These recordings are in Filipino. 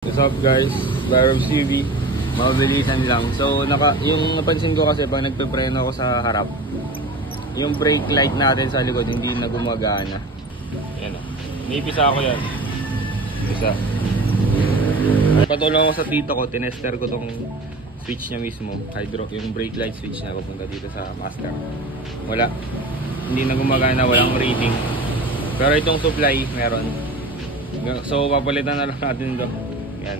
What's up guys, Byron CV. Mabilisan lang. So yung napansin ko kasi pag nagpe-preno ako sa harap, yung brake light natin sa likod hindi na gumagana. Ayan o. Nipisa ako yan. Isa. Patulong ako sa tito ko, tinester ko tong switch niya mismo. Yung brake light switch niya papunta dito sa master. Wala. Hindi na gumagana, walang reading. Pero itong supply, meron. So papalitan na lang natin ito. Yan.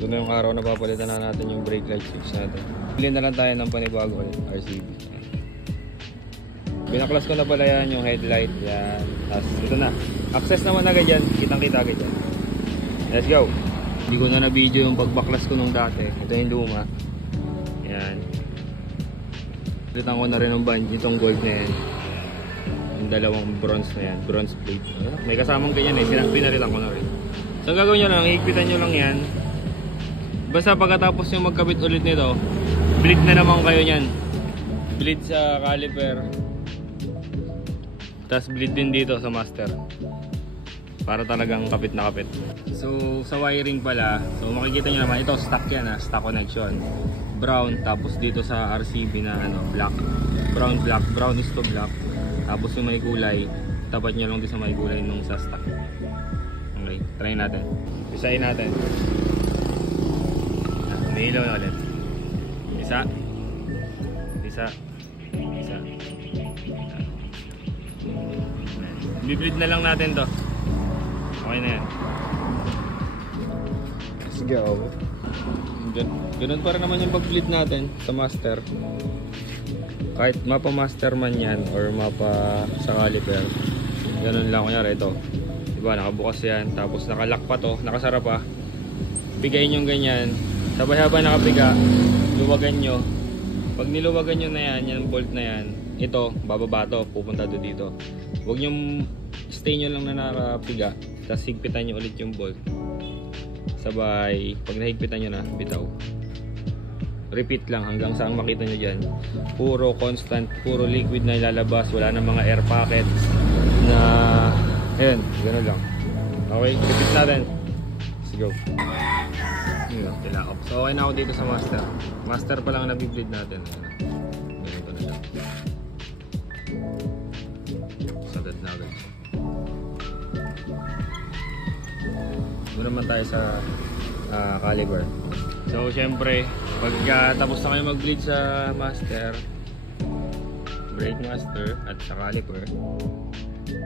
Doon na yung araw na papalitan na natin yung brake light switch natin. Bilhin na lang tayo ng panibago ulit, RCB. Binaklas ko na pala yan, yung headlight. Yan. Tapos ito na. Access naman agad yan. Kitang kita agad yan. Let's go. Hindi ko na na-video yung pagbaklas ko nung dati. Ito yung luma. Yan. Palitan ko na rin ng band. Itong gold na yan. Yung dalawang bronze na yan. Bronze plate. May kasamang ganyan eh. Pinalitan ko na rin. So gagawin nyo lang, higpitan nyo lang yan. Basta pagkatapos nyo magkabit ulit nito, bleed na naman kayo nyan. Bleed sa caliper. Tapos bleed din dito sa master. Para talagang kapit na kapit. So sa wiring pala, so makikita nyo naman, ito stock yan ha, stock connection. Brown, tapos dito sa RCB na ano, black. Brown, black, brown is to black. Tapos yung may kulay, tapat nyo lang din sa may kulay nung sa stock. Okay, try natin. Isahin natin. May ilaw na ulit. Isa. Isa. Isa. Bibleed na lang natin to. Okay na yan. Let's go. Ganun pa rin naman yung pag-bleed natin sa master. Kahit mapa master man yan or mapa sa caliper, ganun lang. Kunyari ito, diba nakabukas yan, tapos nakalock pa to, nakasara pa, pigayin yung ganyan, sabay habang nakapiga, luwagan nyo. Pag niluwagan nyo na yan, yung bolt na yan, ito, bababa to, pupunta to dito. Huwag nyo, stay nyo lang na nakapiga, tapos higpitan nyo ulit yung bolt. Sabay, pag nahigpitan nyo na, bitaw. Repeat lang hanggang saan makita nyo dyan. Puro constant, puro liquid na ilalabas, wala na mga air pockets na, ayun, gano'n lang. Okay, repeat natin. Let's go. So okay na ako dito sa master. Master pa lang nabibleed natin. Ganito na lang. Sagad na agad. Muna naman tayo sa caliber. So syempre, pag tapos na kayo mag-bleed sa master, brake master at sa caliper,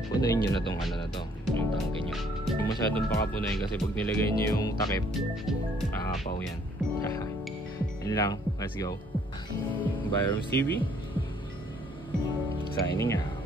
punuin nyo na tong ano na to, yung tangke nyo. Hindi masyadong pakapunuin kasi pag nilagay nyo yung takip, kakapaw yan. Yan lang, let's go. Byron TV signing out.